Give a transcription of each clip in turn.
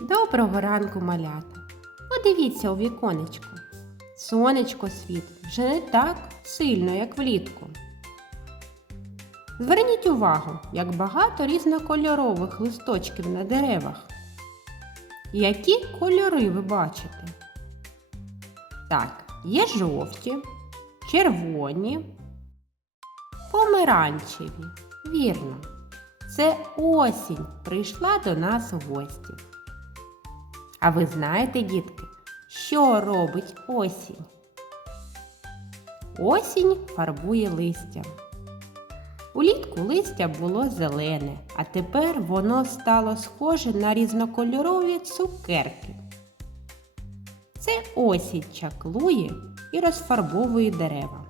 Доброго ранку, малята. Подивіться у віконечко. Сонечко світить вже не так сильно, як влітку. Зверніть увагу, як багато різнокольорових листочків на деревах. Які кольори ви бачите? Так, є жовті, червоні, помаранчеві. Вірно. Це осінь прийшла до нас у гості. А ви знаєте, дітки, що робить осінь? Осінь фарбує листя. Улітку листя було зелене, а тепер воно стало схоже на різнокольорові цукерки. Це осінь чаклує і розфарбовує дерева.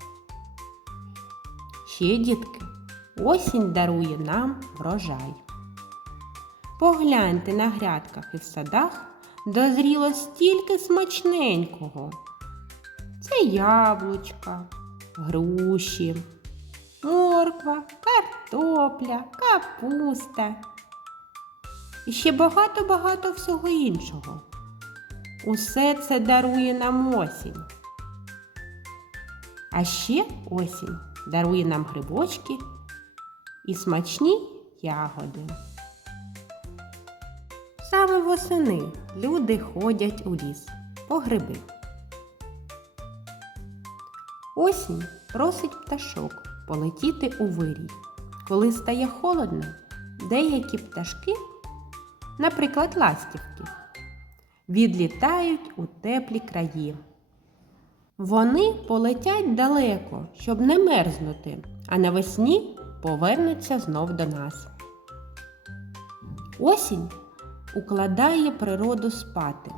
Ще, дітки, осінь дарує нам врожай. Погляньте на грядках і в садах дозріло стільки смачненького. Це яблучка, груші, морква, картопля, капуста і ще багато-багато всього іншого. Усе це дарує нам осінь. А ще осінь дарує нам грибочки і смачні ягоди. Саме восени люди ходять у ліс по гриби. Осінь просить пташок полетіти у вирій. Коли стає холодно, деякі пташки, наприклад, ластівки, відлітають у теплі краї. Вони полетять далеко, щоб не мерзнути, а навесні повернуться знов до нас. Осінь укладає природу спати.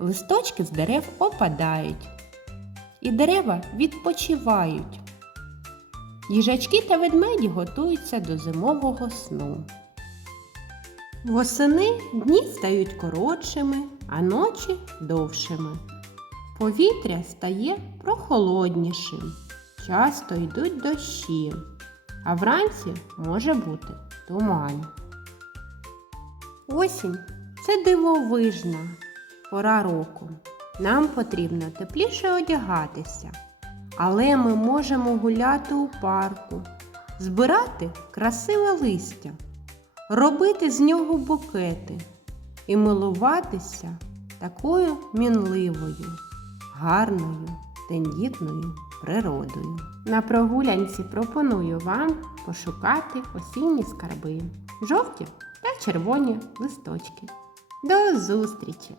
Листочки з дерев опадають, і дерева відпочивають. Їжачки та ведмеді готуються до зимового сну. Восени дні стають коротшими, а ночі довшими. Повітря стає прохолоднішим, часто йдуть дощі, а вранці може бути туман. Осінь це дивовижна пора року. Нам потрібно тепліше одягатися, але ми можемо гуляти у парку, збирати красиве листя, робити з нього букети і милуватися такою мінливою, гарною, тендітною природою. На прогулянці пропоную вам пошукати осінні скарби, жовті та червоні листочки. До зустрічі!